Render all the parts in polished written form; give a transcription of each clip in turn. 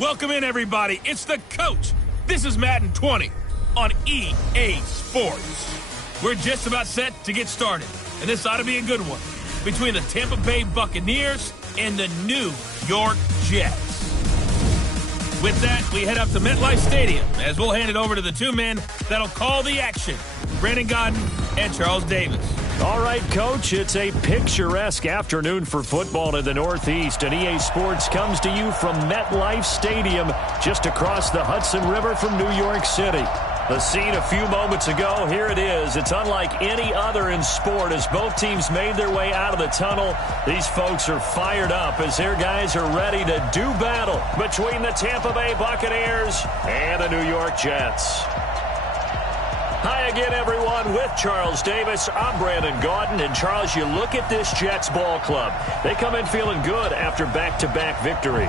Welcome in, everybody. It's the coach. This is Madden 20 on EA Sports. We're just about set to get started, and this ought to be a good one between the Tampa Bay Buccaneers and the New York Jets. With that, we head up to MetLife Stadium as we'll hand it over to the two men that'll call the action, Brandon Godden and Charles Davis. All right, Coach, it's a picturesque afternoon for football in the Northeast, and EA Sports comes to you from MetLife Stadium just across the Hudson River from New York City. The scene a few moments ago, here it is. It's unlike any other in sport as both teams made their way out of the tunnel. These folks are fired up as their guys are ready to do battle between the Tampa Bay Buccaneers and the New York Jets. Hi again, everyone. With Charles Davis, I'm Brandon Godden. And, Charles, you look at this Jets ball club. They come in feeling good after back-to-back victories.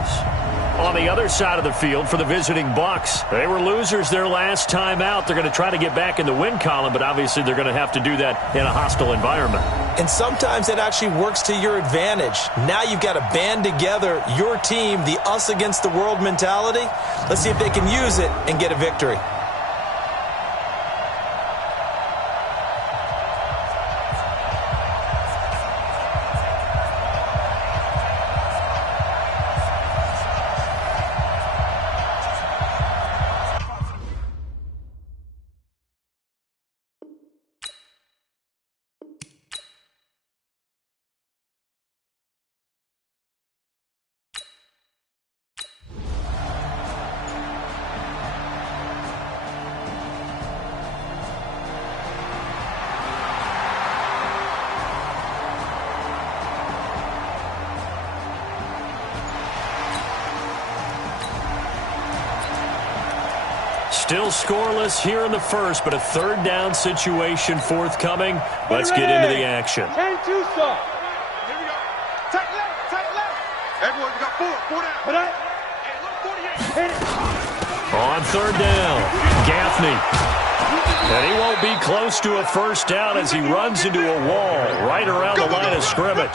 On the other side of the field for the visiting Bucs, they were losers their last time out. They're going to try to get back in the win column, but obviously they're going to have to do that in a hostile environment. And sometimes it actually works to your advantage. Now you've got to band together your team, the us against the world mentality. Let's see if they can use it and get a victory. Still scoreless here in the first, but a third down situation forthcoming. Let's get into the action. 10-2 stop. Here we go. Tight left, tight left. Everyone, you got four down. Put up. Hey, look, 48. Hit it. On third down, Gaffney. And he won't be close to a first down as he runs into a wall right around the line of scrimmage.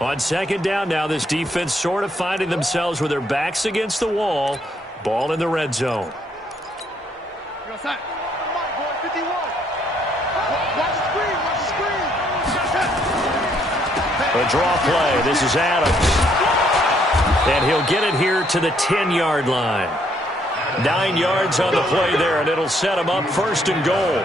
On second down now, this defense sort of finding themselves with their backs against the wall. Ball in the red zone. A draw play. This is Adams. And he'll get it here to the 10-yard line. 9 yards on the play there, and it'll set him up first and goal.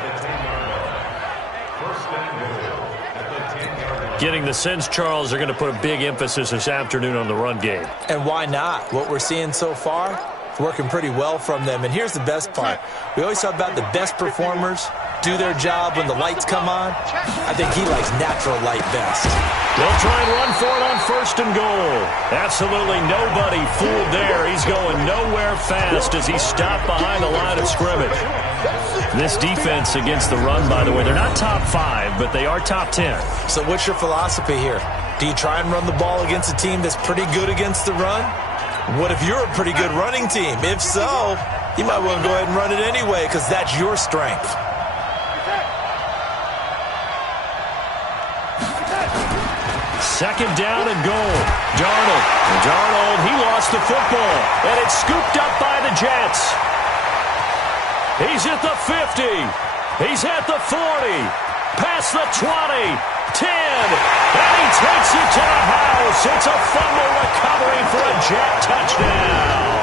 Getting the sense, Charles, they're going to put a big emphasis this afternoon on the run game. And why not? What we're seeing so far, it's working pretty well from them. And here's the best part. We always talk about the best performers do their job when the lights come on. I think he likes natural light best. They'll try and run for it on first and goal. Absolutely nobody fooled there. He's going nowhere fast as he's stopped behind the line of scrimmage. This defense against the run, by the way, they're not top 5, but they are top 10. So what's your philosophy here? Do you try and run the ball against a team that's pretty good against the run? What if you're a pretty good running team? If so, you might want to go ahead and run it anyway because that's your strength. Second down and goal. Darnold, he lost the football, and it's scooped up by the Jets. He's at the 50. He's at the 40. Past the 20. 10. And he takes it to the house. It's a fumble recovery for a Jet touchdown.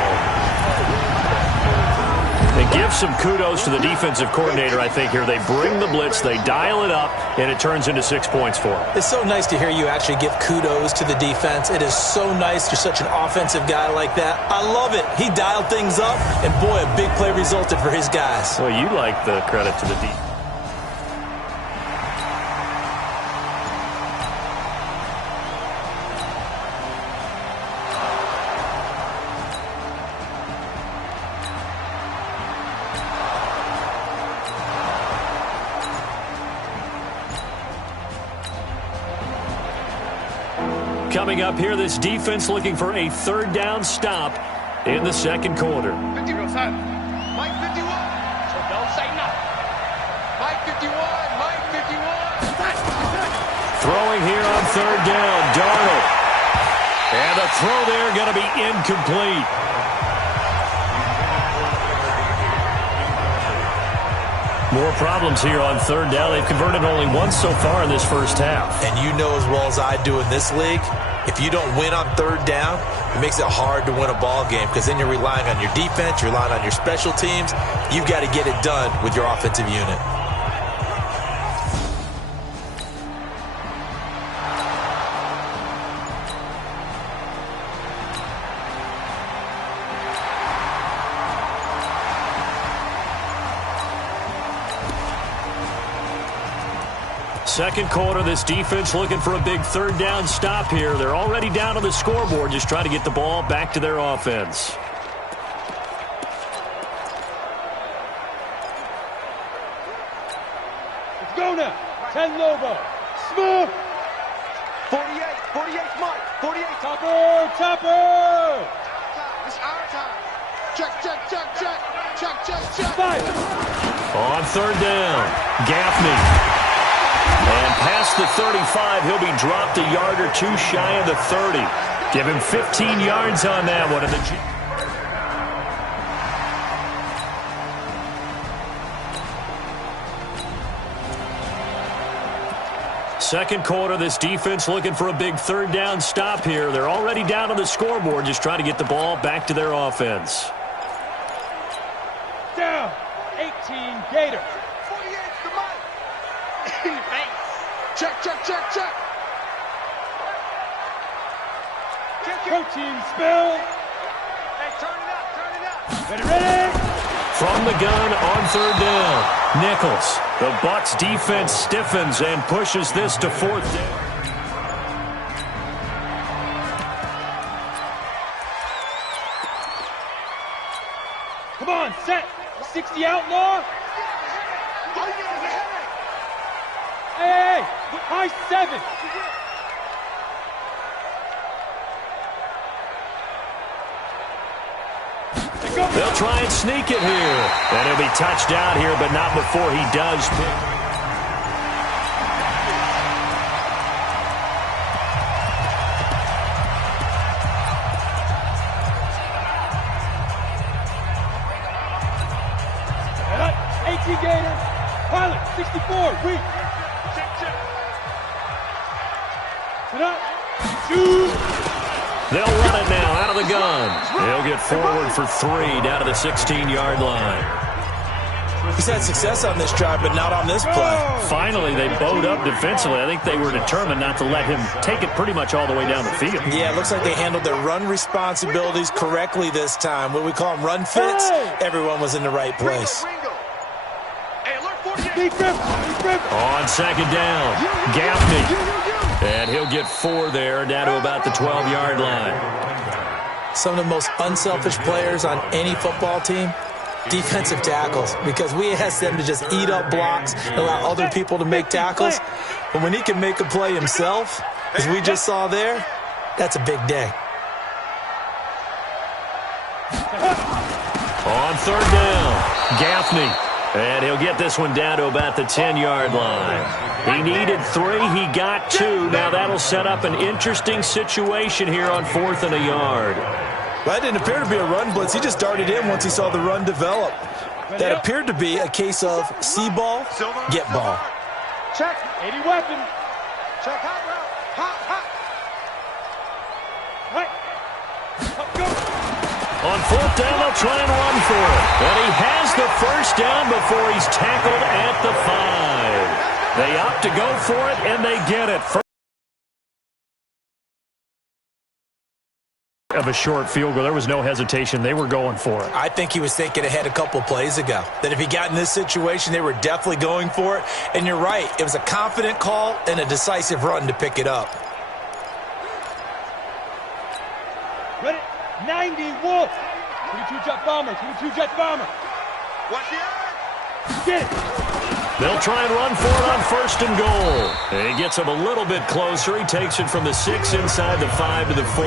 And Give some kudos to the defensive coordinator, I think, here. They bring the blitz, they dial it up, and it turns into 6 points for them. It's so nice to hear you actually give kudos to the defense. It is so nice. You're such an offensive guy like that. I love it. He dialed things up, and boy, a big play resulted for his guys. Well, you like the credit to the defense. Coming up here, this defense looking for a third down stop in the second quarter. 50 real silent. Mike 51. So don't say nothing. Mike 51. Mike 51. Throwing here on third down, Darnold. And the throw there going to be incomplete. More problems here on third down. They've converted only once so far in this first half. And you know as well as I do in this league, if you don't win on third down, it makes it hard to win a ball game because then you're relying on your defense, you're relying on your special teams. You've got to get it done with your offensive unit. Second quarter, this defense looking for a big third down stop here. They're already down on the scoreboard, just trying to get the ball back to their offense. Let's go now. 10 Lobo. Smooth. 48. 48 Mike. 48. Topper. It's our time. Check. Five. On third down, Gaffney. And past the 35, he'll be dropped a yard or two shy of the 30. Give him 15 yards on that one. Second quarter, this defense looking for a big third down stop here. They're already down on the scoreboard, just trying to get the ball back to their offense. Down. 18 Gators. 48 to Mike. Check. Protein spill. Hey, turn it up. Ready. From the gun on third down, Nichols. The Bucs defense stiffens and pushes this to fourth down. Come on, set. 60 outlaw. Hey, high 7. They'll try and sneak it here. And he'll be touched down here, but not before he does pick. Gators. Pilot, 64, weak. Check. Sit up. Shoot. They'll run it now out of the gun. They'll get forward for 3 down to the 16-yard line. He's had success on this drive, but not on this play. Finally, they bowed up defensively. I think they were determined not to let him take it pretty much all the way down the field. Yeah, it looks like they handled their run responsibilities correctly this time. What we call them run fits, everyone was in the right place. On second down, Gaffney. And he'll get 4 there, down to about the 12-yard line. Some of the most unselfish players on any football team, defensive tackles, because we ask them to just eat up blocks, allow other people to make tackles. But when he can make a play himself, as we just saw there, that's a big day. On third down, Gaffney. And he'll get this one down to about the 10-yard line. He needed 3. He got 2. Now that'll set up an interesting situation here on 4th and a yard. Well, that didn't appear to be a run blitz. He just darted in once he saw the run develop. That appeared to be a case of see ball, get ball. Check. 80 weapon. Check. Hot route. Hot. Right. Go. On fourth down, they'll try and run for it. And he has the first down before he's tackled at the 5. They opt to go for it, and they get it. Of a short field goal. There was no hesitation. They were going for it. I think he was thinking ahead a couple plays ago, that if he got in this situation, they were definitely going for it. And you're right. It was a confident call and a decisive run to pick it up. Ready? 90, Wolf. 22-jet bomber. 22-jet bomber. Watch the eye. Get it. They'll try and run for it on first and goal. And he gets him a little bit closer. He takes it from the 6 inside the 5 to the 4.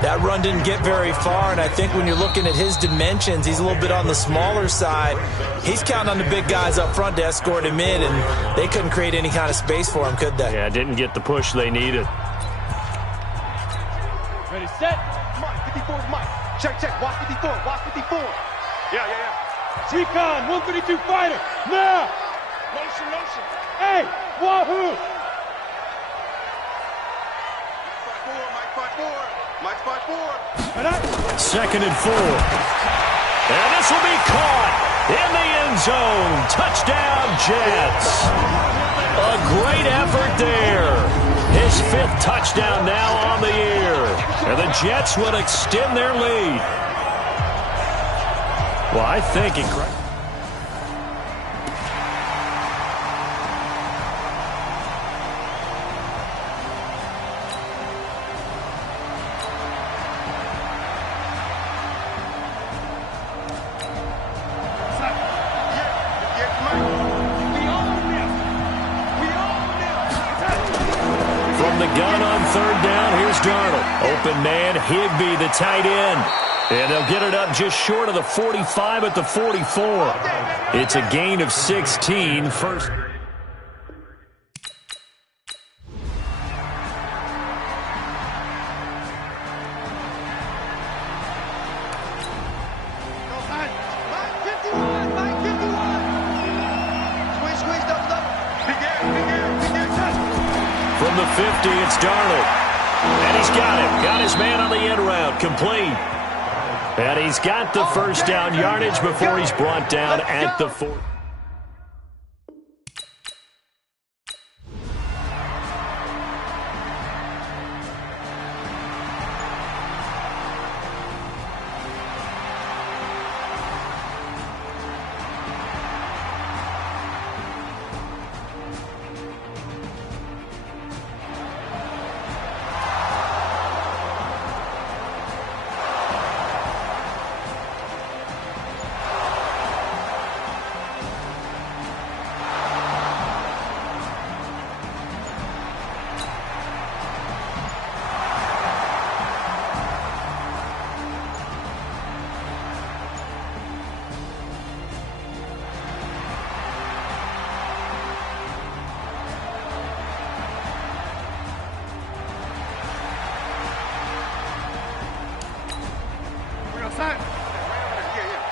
That run didn't get very far, and I think when you're looking at his dimensions, he's a little bit on the smaller side. He's counting on the big guys up front to escort him in, and they couldn't create any kind of space for him, could they? Yeah, didn't get the push they needed. Ready, set. Mike, 54 is Mike. Check, check. Watch 54. Watch 54. Yeah. Recon, 132 fighter. Now. Motion. Hey, wahoo. Mike 5-4. Mike 5-4. Second and 4. And this will be caught in the end zone. Touchdown, Jets. A great effort there. His 5th touchdown now on the year. And the Jets will extend their lead. Well, I think incredible. Open man, Higbee, the tight end. And they'll get it up just short of the 45 at the 44. It's a gain of 16. First. From the 50, it's Darnold. And he's got him. Got his man on the end route. Complete. And he's got the first down yardage before he's brought down at the 4.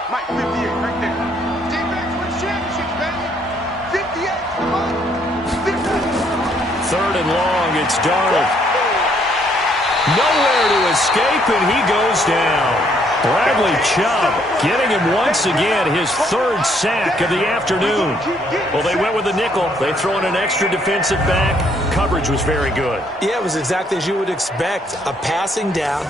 Mike, 58, right there. Defense wins championships, baby. 58, come on. 3rd and long, it's Darnold. Nowhere to escape, and he goes down. Bradley Chubb getting him once again, his 3rd sack of the afternoon. Well, they went with the nickel. They throw in an extra defensive back. Coverage was very good. Yeah, it was exactly as you would expect. A passing down.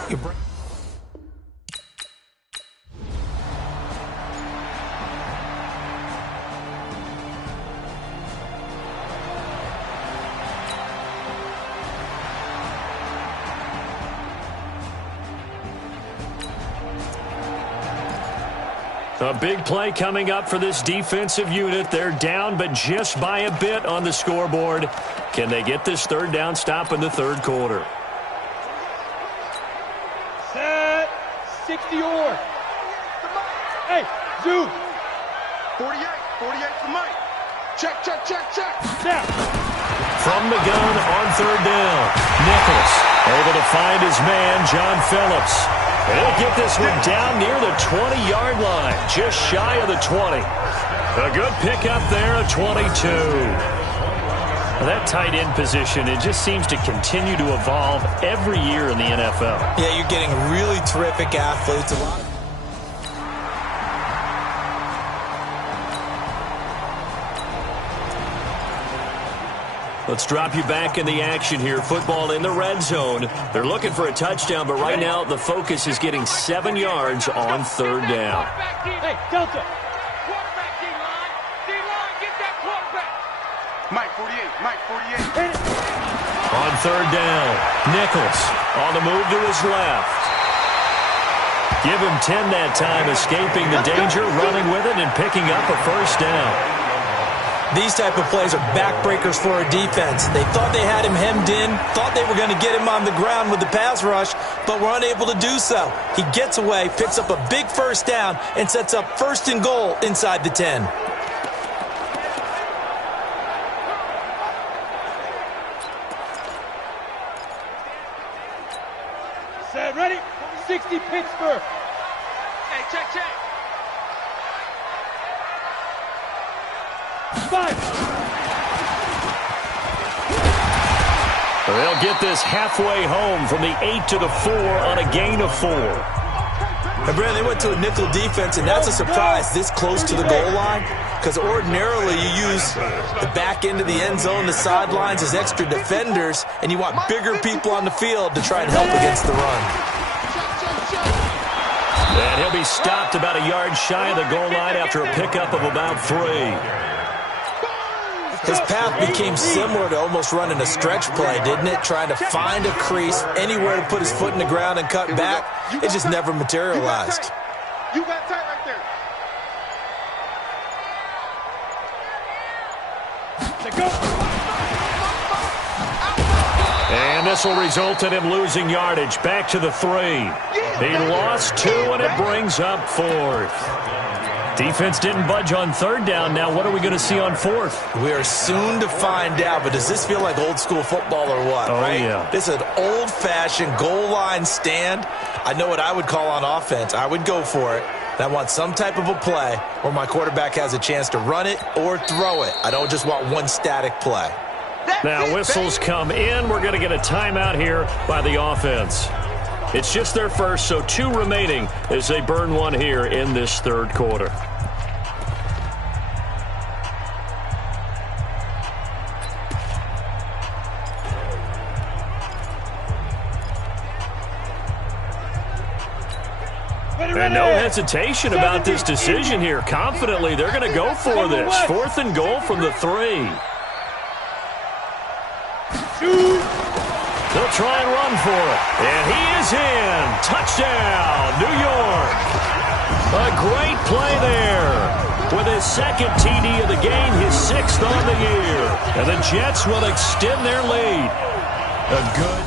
A big play coming up for this defensive unit. They're down, but just by a bit on the scoreboard. Can they get this 3rd down stop in the 3rd quarter? Set. 60 or. Hey, Zoo. 48 for Mike. Check. Now. From the gun on 3rd down. Nichols able to find his man, John Phillips. He'll get this one down near the 20-yard line, just shy of the 20. A good pickup there at 22. That tight end position, it just seems to continue to evolve every year in the NFL. Yeah, you're getting really terrific athletes. Let's drop you back in the action here. Football in the red zone. They're looking for a touchdown, but right now the focus is getting 7 yards on third down. Hey, Delta. Quarterback, D-line. D-line, get that quarterback. Mike 48, Mike 48. On third down, Nichols on the move to his left. Give him 10 that time, escaping the danger, running with it, and picking up a first down. These type of plays are backbreakers for a defense. They thought they had him hemmed in, thought they were going to get him on the ground with the pass rush, but were unable to do so. He gets away, picks up a big first down, and sets up 1st and goal inside the 10. Set, ready? 60 Pittsburgh. Hey, check. 5. They'll get this halfway home from the 8 to the 4 on a gain of 4. And Brandon, they went to a nickel defense, and that's a surprise this close to the goal line, because ordinarily you use the back end of the end zone, the sidelines as extra defenders, and you want bigger people on the field to try and help against the run. And he'll be stopped about a yard shy of the goal line after a pickup of about 3. His path became similar to almost running a stretch play, didn't it? Trying to find a crease, anywhere to put his foot in the ground and cut back. It just never materialized. You got tight right there. Go. And this will result in him losing yardage. Back to the 3. He lost 2, and it brings up 4th. Defense didn't budge on third down. Now what are we going to see on 4th? We are soon to find out, but does this feel like old school football or what? Oh, right? Yeah. This is an old-fashioned goal line stand. I know what I would call on offense. I would go for it. And I want some type of a play where my quarterback has a chance to run it or throw it. I don't just want one static play. Now whistles come in. We're going to get a timeout here by the offense. It's just their first, so 2 remaining as they burn one here in this third quarter. And no hesitation about this decision here. Confidently, they're going to go for this. 4th and goal from the 3. They'll try and run for it. And he is in. Touchdown, New York. A great play there. With his 2nd TD of the game, his 6th on the year. And the Jets will extend their lead. A good...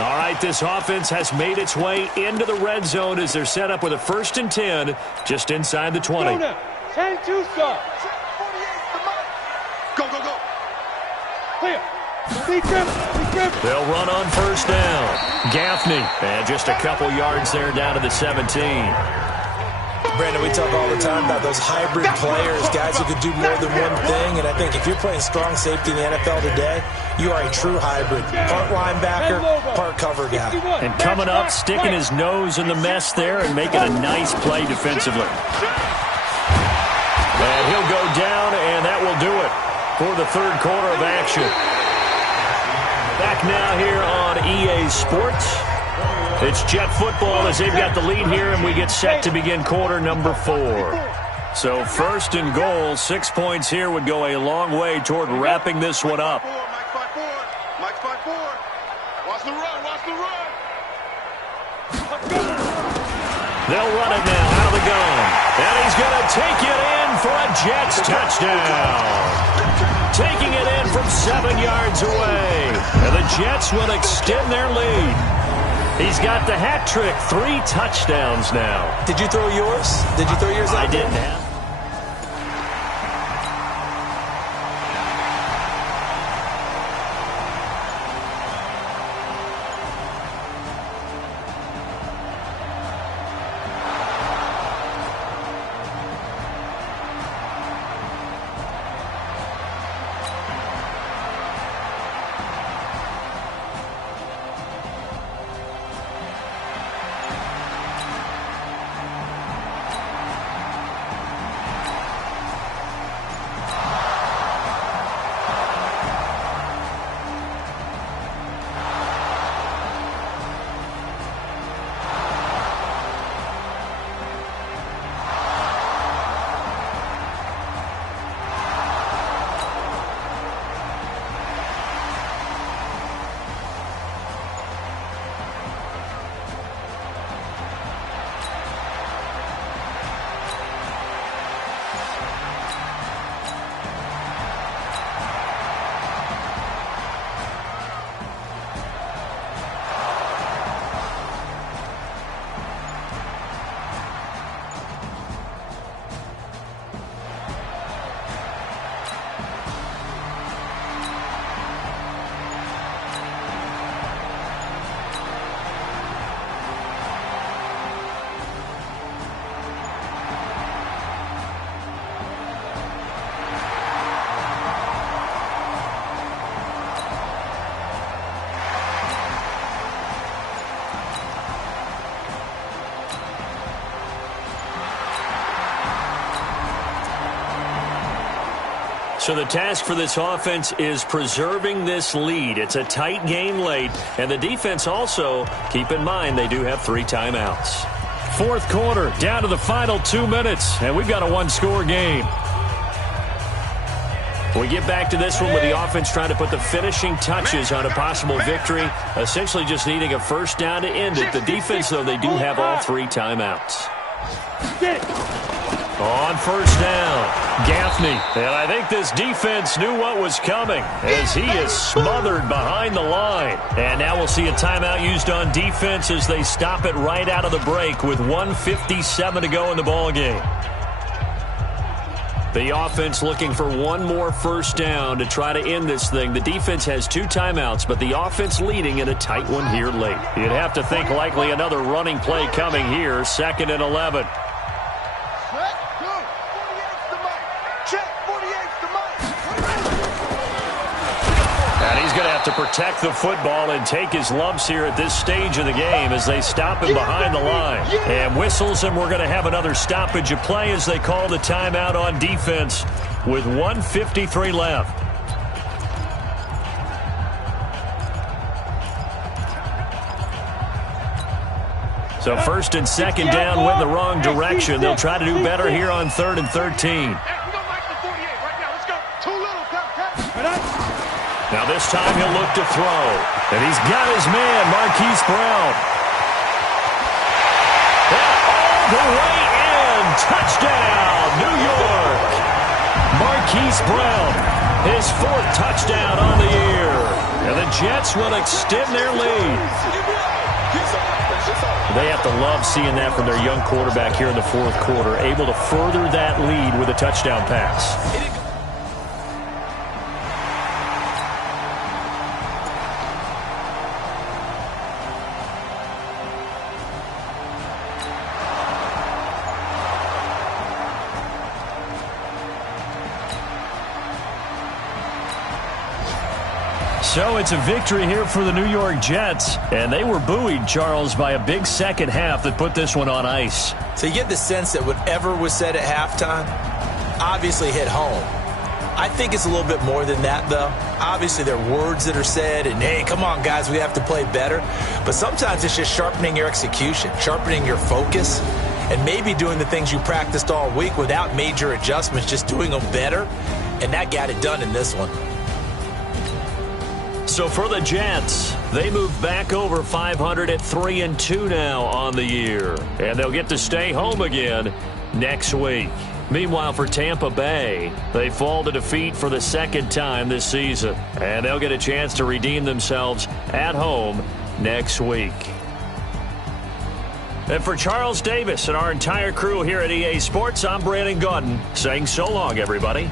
All right, this offense has made its way into the red zone as they're set up with a 1st and 10 just inside the 20. 10-2 stop. Go. Clear. They'll run on 1st down. Gaffney, and just a couple yards there down to the 17. Brandon, we talk all the time about those hybrid players, guys who could do more than one thing, and I think if you're playing strong safety in the NFL today, you are a true hybrid. Part linebacker, part cover guy. And coming up, sticking his nose in the mess there and making a nice play defensively. And he'll go down, and that will do it for the third quarter of action. Back now here on EA Sports. It's Jet football as they've got the lead here, and we get set to begin quarter number 4. So 1st and goal, 6 points here would go a long way toward wrapping this one up. Watch the run. Watch the run. They'll run it now out of the gun. And he's going to take it in for a Jets touchdown. Taking it in from 7 yards away. And the Jets will extend their lead. He's got the hat trick. 3 touchdowns now. Did you throw yours? Did you throw yours out? I didn't have. So the task for this offense is preserving this lead. It's a tight game late, and the defense also, keep in mind, they do have 3 timeouts. Fourth quarter, down to the final 2 minutes, and we've got a 1-score game. We get back to this one with the offense trying to put the finishing touches on a possible victory, essentially just needing a first down to end it. The defense, though, they do have all 3 timeouts. On first down, Gaffney. And I think this defense knew what was coming as he is smothered behind the line. And now we'll see a timeout used on defense as they stop it right out of the break with 1:57 to go in the ballgame. The offense looking for one more first down to try to end this thing. The defense has 2 timeouts, but the offense leading in a tight one here late. You'd have to think likely another running play coming here, 2nd and 11. To protect the football and take his lumps here at this stage of the game as they stop him behind the line. And whistles, and we're going to have another stoppage of play as they call the timeout on defense with 1:53 left. So 1st and 2nd down went in the wrong direction. They'll try to do better here on 3rd and 13. Now this time he'll look to throw. And he's got his man, Marquise Brown. And all the way in. Touchdown, New York. Marquise Brown, his 4th touchdown on the year. And the Jets will extend their lead. They have to love seeing that from their young quarterback here in the 4th quarter, able to further that lead with a touchdown pass. So it's a victory here for the New York Jets, and they were buoyed, Charles, by a big second half that put this one on ice. So you get the sense that whatever was said at halftime obviously hit home. I think it's a little bit more than that, though. Obviously, there are words that are said, and, hey, come on, guys, we have to play better. But sometimes it's just sharpening your execution, sharpening your focus, and maybe doing the things you practiced all week without major adjustments, just doing them better, and that got it done in this one. So for the Jets, they move back over 500 at 3-2 now on the year. And they'll get to stay home again next week. Meanwhile, for Tampa Bay, they fall to defeat for the second time this season. And they'll get a chance to redeem themselves at home next week. And for Charles Davis and our entire crew here at EA Sports, I'm Brandon Gaudin saying so long, everybody.